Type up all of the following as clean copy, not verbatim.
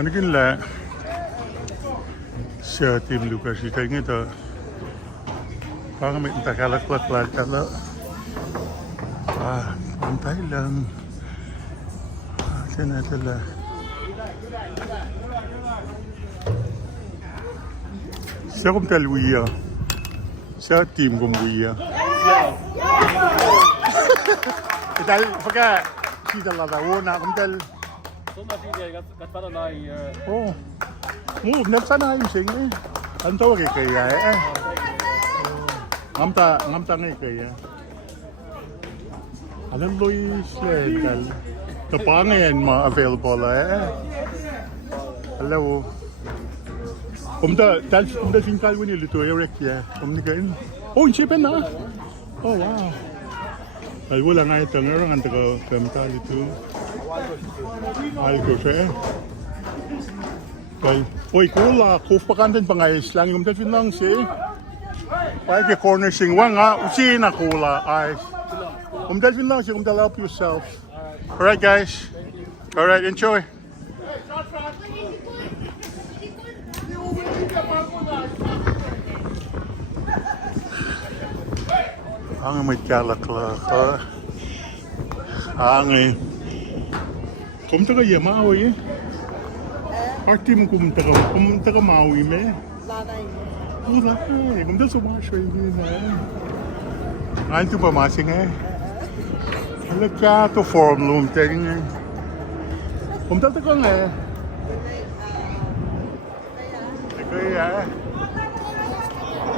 Anukin la siya team Lucas ito ngito. Parang may takalak-lak talo. Pantay lang. Saan natin la? Siya kung taluya. Siya team kung buya. Ital, pagka kita la na kung tal. Oh, move nafsa na yung sing eh. Anto wag kaya eh. Ngamta ngay kaya. Alam Luis legal. Tapangan ma-available eh. Hello. Umda singkal wini luto erek ya. Umnikan. Oh, chipen na. Oh wow. Ay wala nga ito nga ang taga kamta dito. Ay Kosrae. Kay, oy kula, kupakantan pa nga islang yung tatwin lang si. Pag ke corner sing wang nga usi na kula ay. Tatwin lang si help yourself. All right guys. All right, enjoy. Ang may kalak-lak ha. Ang kumta ka Maui eh. Party mo kumta ka Maui me. Wala eh. Kumta sumasyo yun eh. Ngayon ito pa masing eh. Halag ka to form loom ting eh. Kumta ka nga eh. Kaya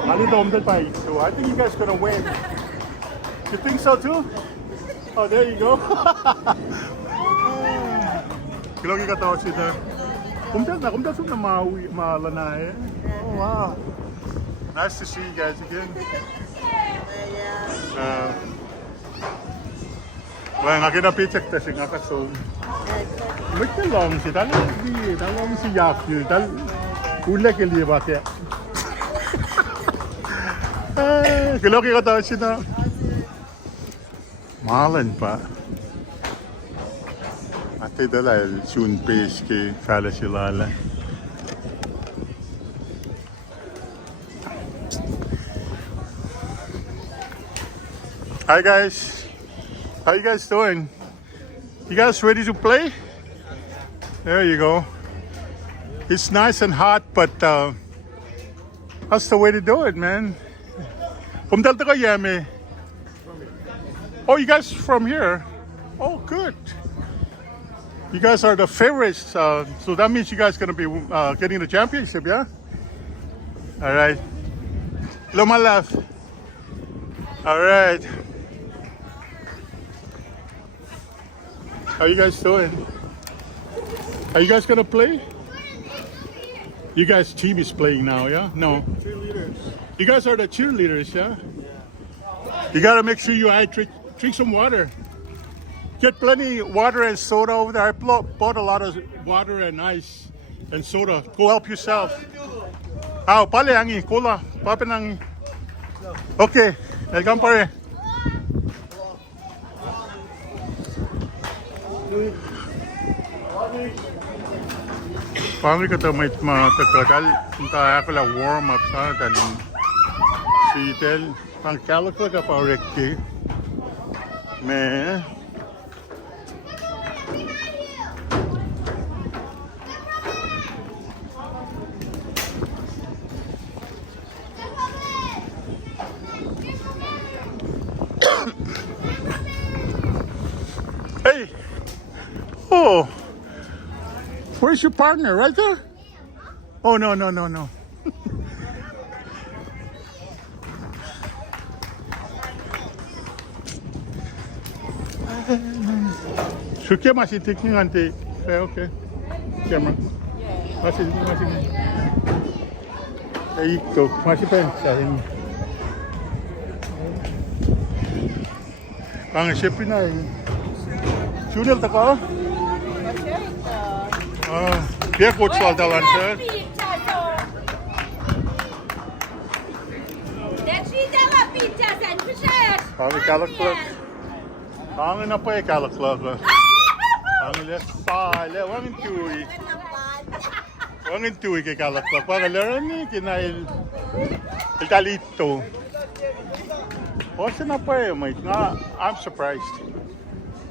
Malito kumta pa ito. I think you guys gonna win. You think so too? Oh, there you go. Kilogi ka tawag sila. Kumta na Maui, maalala eh. Oh, wow. Nice to see you guys again. Well, nga kinapichak ta siya nga kaso. May talong siya. Talong si Yakyu. Ula ke liye baat hai. Kilogi ka tawag sila. Malan pa. Ate dalal soon page ke fala silala. Hi guys. How you guys doing? You guys ready to play? There you go. It's nice and hot, but that's the way to do it, man. Kumdalta ka yame. Oh, you guys from here? Oh, good. You guys are the favorites, so that means you guys are going to be getting the championship, yeah? All right. Hello, my love. All right. How you guys doing? Are you guys going to play? You guys' team is playing now, yeah? No. Cheerleaders. You guys are the cheerleaders, yeah? You got to make sure you drink some water. Get plenty of water and soda over there. I bought a lot of water and ice and soda. Go help yourself. Pale angi, cola. Papen angi. Okay, welcome pare. Pangri ka to may matakakal. Punta ako la warm up sa tanin. Sitel. Pang kalakla ka pa rekti. Me. Hey. Oh. Where's your partner? Right there? Oh, no. Suke masih taking nanti. Okay. Camera. Masih. Ito, masih pa sa akin. Ang chef na eh. Junior taka? Dia coach aldalan sir. Ang kalaklat. Ang na pa kalaklat. Ang lesa, le wang tui. Wangin tuwi kay kalakpak. Para laro ni kinail el talito. What's na pa eh, Mike? I'm surprised.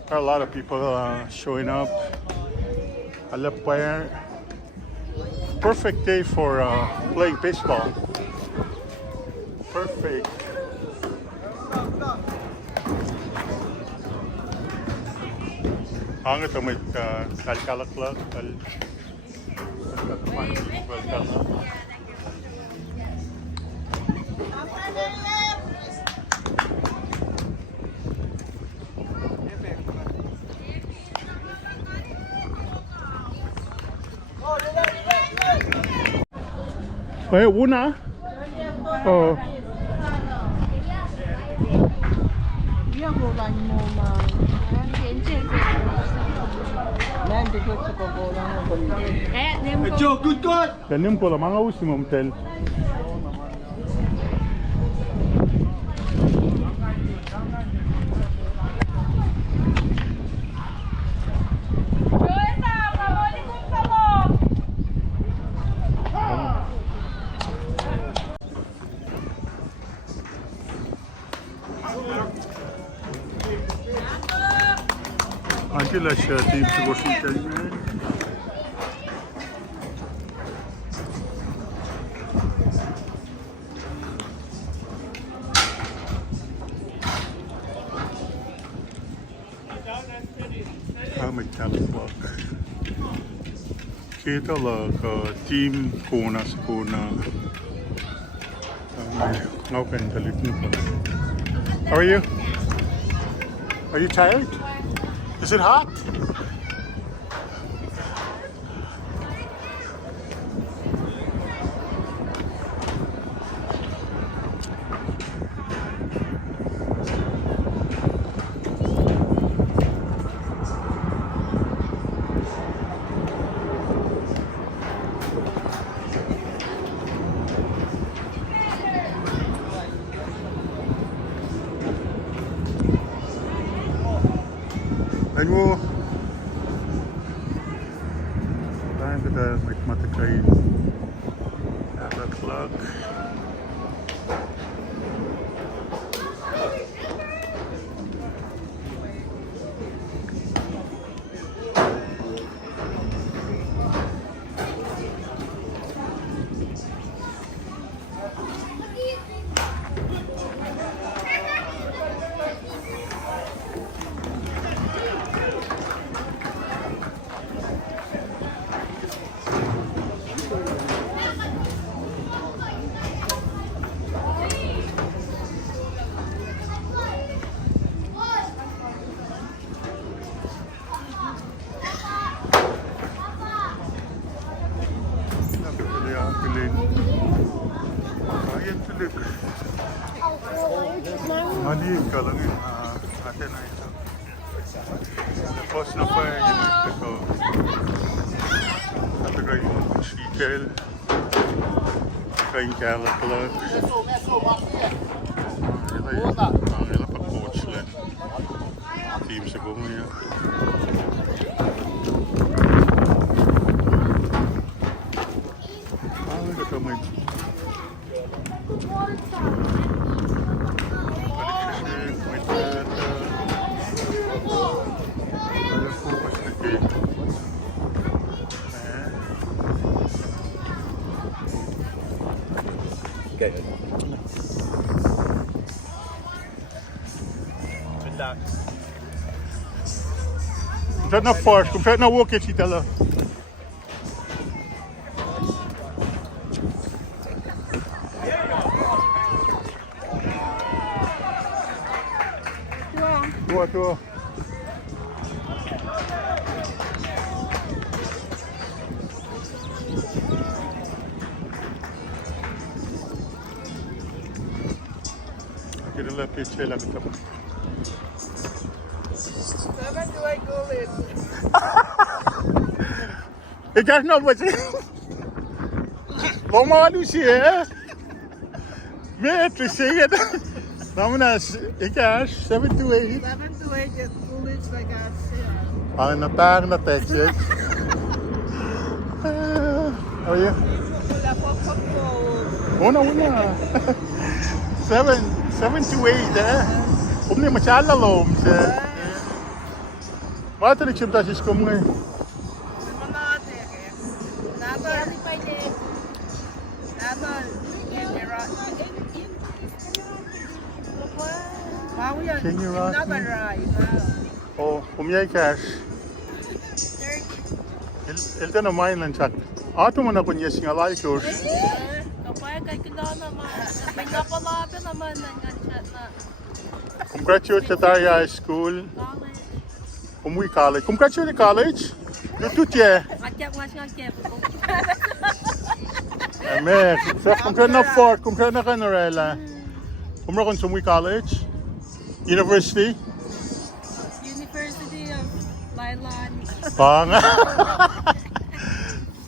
There are a lot of people showing up. Perfect day for playing baseball. Perfect. Hangat ang may kalkalaklag. Eh, una? Oh. Good God! Ganyan po lang, mga usi mo mtel. Același timp și Washington. May kalakpak. Kita lang team kuna sa kuna. Ngau kan dalit niyo pa. How are you? Are you tired? Is it hot? Ayo, tayo kita matakain. Kalakpak. Mali ka lang yun. Ate na ito. Tapos na pa yun. Ito kayo chikel. Kayong kalaklag. Ila pa coach lang. Team sa gumaya. Ito may Good. Good luck. Dat naar Fors, kom verder naar Walker zitten. Tua. Kita lapis cela kita. Seven do I go in? Ik krijg nog wat. Kom maar, Lucie. Weet je zeggen? Nou, ik krijg 7 to 8. 7 to 8 is foolish like us. Ang natar na text. How are you? Wala po po. Una. 7 to 8 Om ni machala lom se. Mata ni chimta sis kum ngai. Manate ke. Nabal. Nabal. Maui. Can you rock me? Nabal right. Oh, umyay cash. El tena main lan chak. Ato man ako niya singalay ko. Kapag kailangan naman, pinapalapit naman ng chat na Congratulate sa tayo high school. college. Umuwi college. Congratulate college. Lutut ye. Akyat nga siya kaya po. Ame, kumpra na Fort, kumpra na Canorela. Kumpra kon sumuwi college. University. University of Lailan. Banga.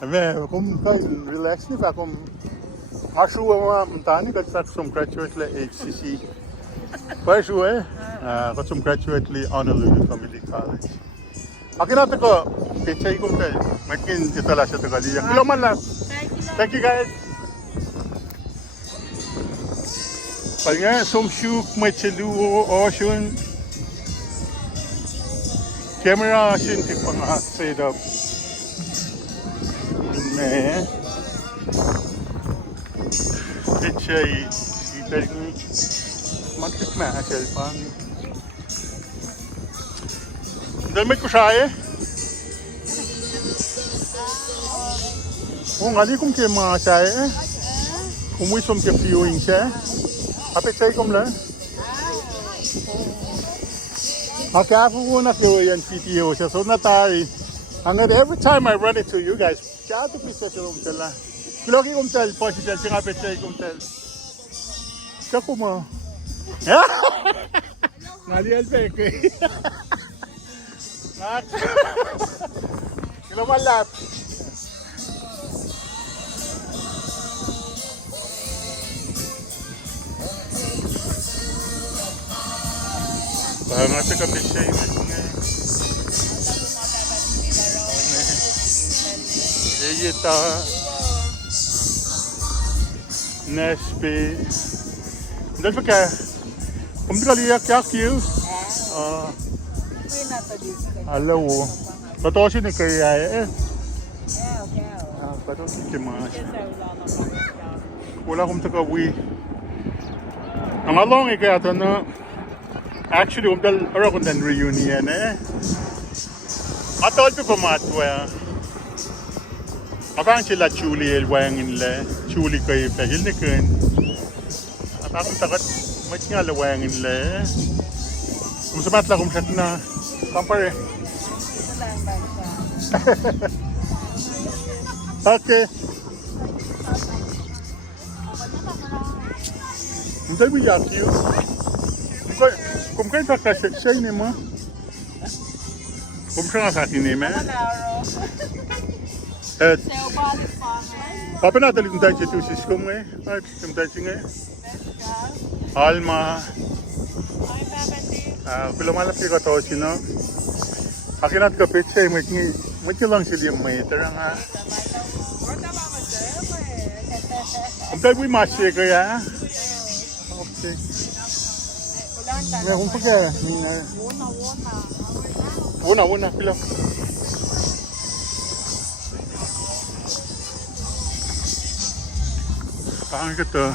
Ame, kum relax ni fa kum Ashua mtani kat sak sum graduate le HCC. Pashu kat sum graduate le Honolulu Community College. Akin natin ko, pichay kong tayo. Makin itala siya tagali. Kilo man lang. Thank you guys. Pag nga, sumshuk, may chelu o shun. Camera shun, tik pang set up. Ne. Pichay, sitay ko. Magkik na, cellphone. Dahil may Kosrae. Nga di kong kaya mga siya Kung wisom kaya viewing siya. Kapit siya ikom lang. Ako ko na kayo yan PTO siya. So natari. Hanggang every time I run into you guys, siya ito pisa siya kumtala. Kiloki kumtal, po siya siya kapit siya kumtal. Siya kuma. Nga di alpeke. Kilo malap. Bahangat sa kapit siya yung Ita Nespi Dahil pa ka Kung di ka liyak yakiw Alaw Patosin ni kaya Patosin ki mas Wala kong takawi Ang along kaya ito na Actually kung dal Ara kung dan reunion Atol pa matwa Abang sila chuli elwangin le Chuli kayo pahil ni kun At akong takat Mat nga lawangin le Kung samat lang kung sat na Kampare Okay. Hindi mo yak yun. Kung kayo kakasya ni mo. Kung siya nga sa akin ni mo. Papa na talit tayo sa tusis ko mo Ay, tayo nga Alma. Pilumalap si Katoshi, no? Akin natin kapit siya, may lang sila yung meter nga. Kung tayo po'y masya kaya? Okay. Kung pagka, Wuna, pila. Paano ka to?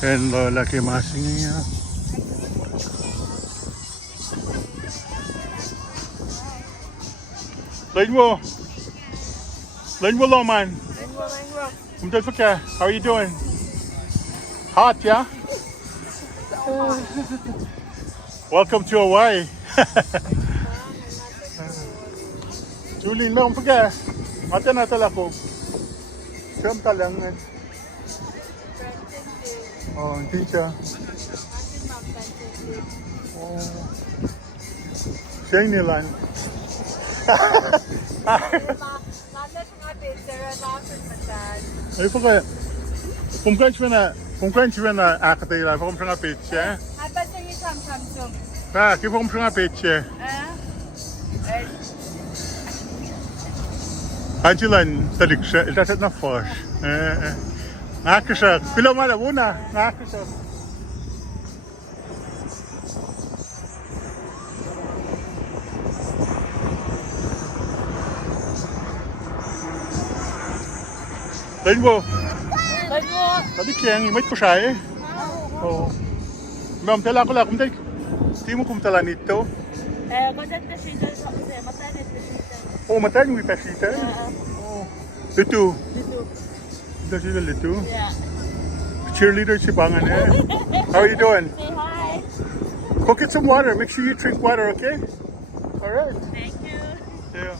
And laki masing niya. Lain mo Loman. How are you doing? Hot, yeah? Welcome to Hawaii. Julie, lang pagka. Mata na tala ko. Siyam talangan. Oh, hindi siya. Oh. Siya nilan. Ay po kaya, kung kaya na akatay lang, kung siya nga pitche. Kung siya nga pitche. Angelan talik siya. It doesn't not for. Ngaka siya. Pila man na muna. Ngaka siya. Rainbow. Tadi kaya may Kosrae. Oh. Ma'am, tala ko lang. Hindi mo kumtala nito. Maternity season. Oh, maternity season. Oh. Litu. That's the Litu. Yeah. Cheerleaders si Bangan eh. How are you doing? Say hi. Go get some water. Make sure you drink water, okay? All right. Thank you. Yeah.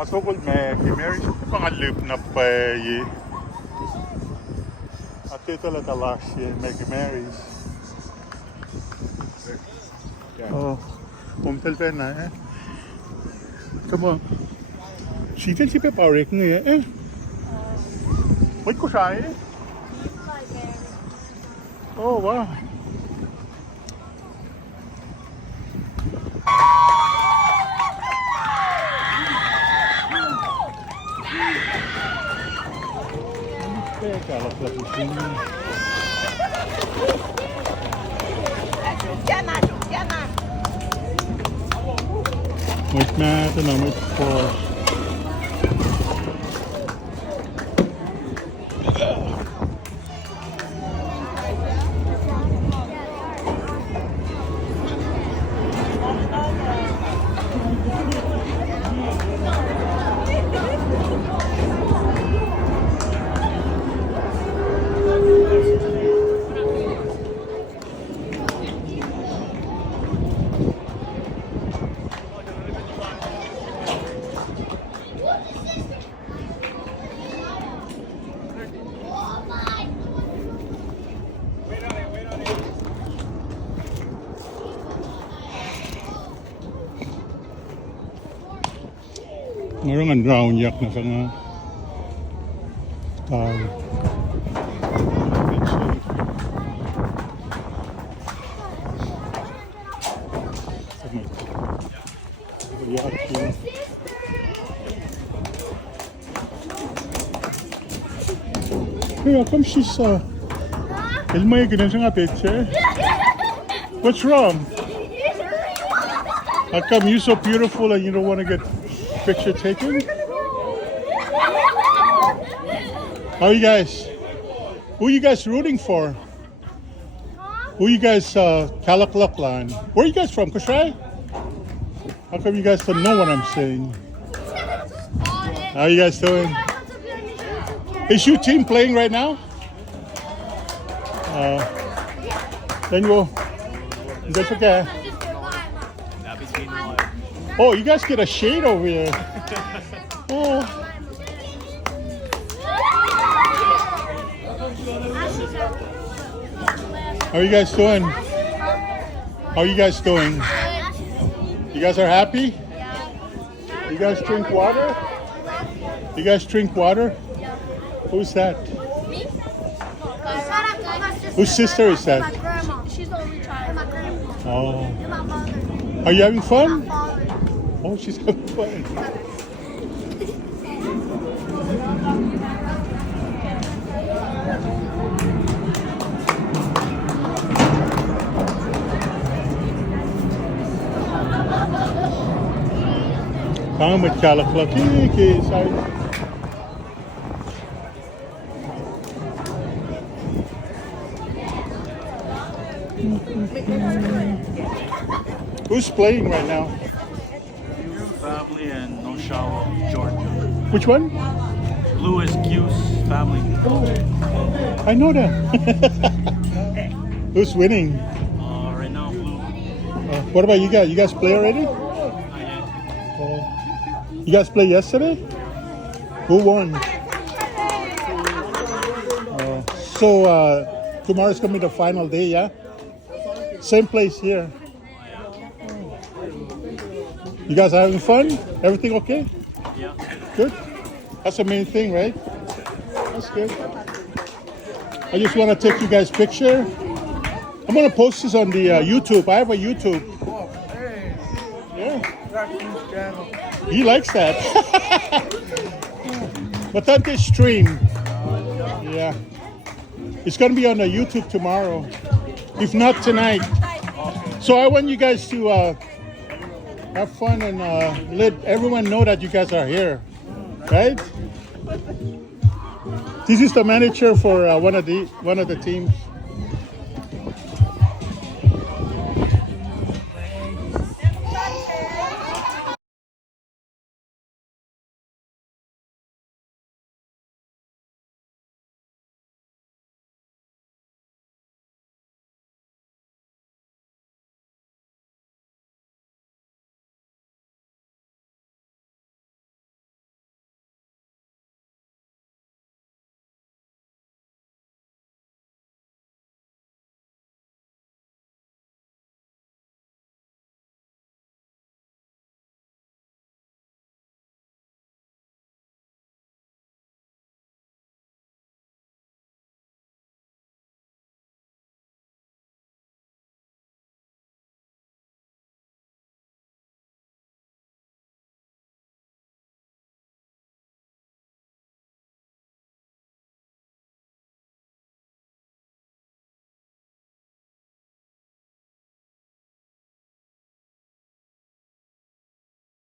Ako ko Mary pangalip na pa ye. At ito la talash ye Mary's. Oh, umtel pa na eh. Tama. Sitel si pe parek nga eh. Wait ko siya eh. Oh wow. Kalak lang ito. Wait na, ito na, wait for. Ngayon ang drown yak na sa nga tao. Yak yun. Hey, how come she's Ilmay, ganun siya nga picture. What's wrong? How come you're so beautiful and you don't want to get picture taken? How are you guys? Who are you guys rooting for? Who are you guys Kalaklaklan? Where are you guys from? Kosrae? How come you guys don't know what I'm saying? How are you guys doing? Is your team playing right now? Then we'll. That's okay. Oh, you guys get a shade over here. Oh. How are you guys doing? How are you guys doing? You guys are happy? You guys drink water? You guys drink water? Who's that? Me? Whose sister is that? She's the only child. Oh. Are you having fun? Oh, she's having fun. Come with Kalaklaki, sorry. Who's playing right now? Family and No Shower, Georgia. Which one? Blue is Q's family. I know that. Who's winning? Right now, Blue. What about you guys? You guys play already? You guys play yesterday? Who won? So tomorrow's gonna be the final day, yeah? Same place here. You guys are having fun? Everything okay? Yeah. Good? That's the main thing, right? That's good. I just want to take you guys picture. I'm gonna post this on the YouTube. I have a YouTube. Yeah. He likes that. Matante stream. Yeah. It's gonna be on the YouTube tomorrow, if not tonight. So I want you guys to have fun and let everyone know that you guys are here, right? This is the manager for one of the teams.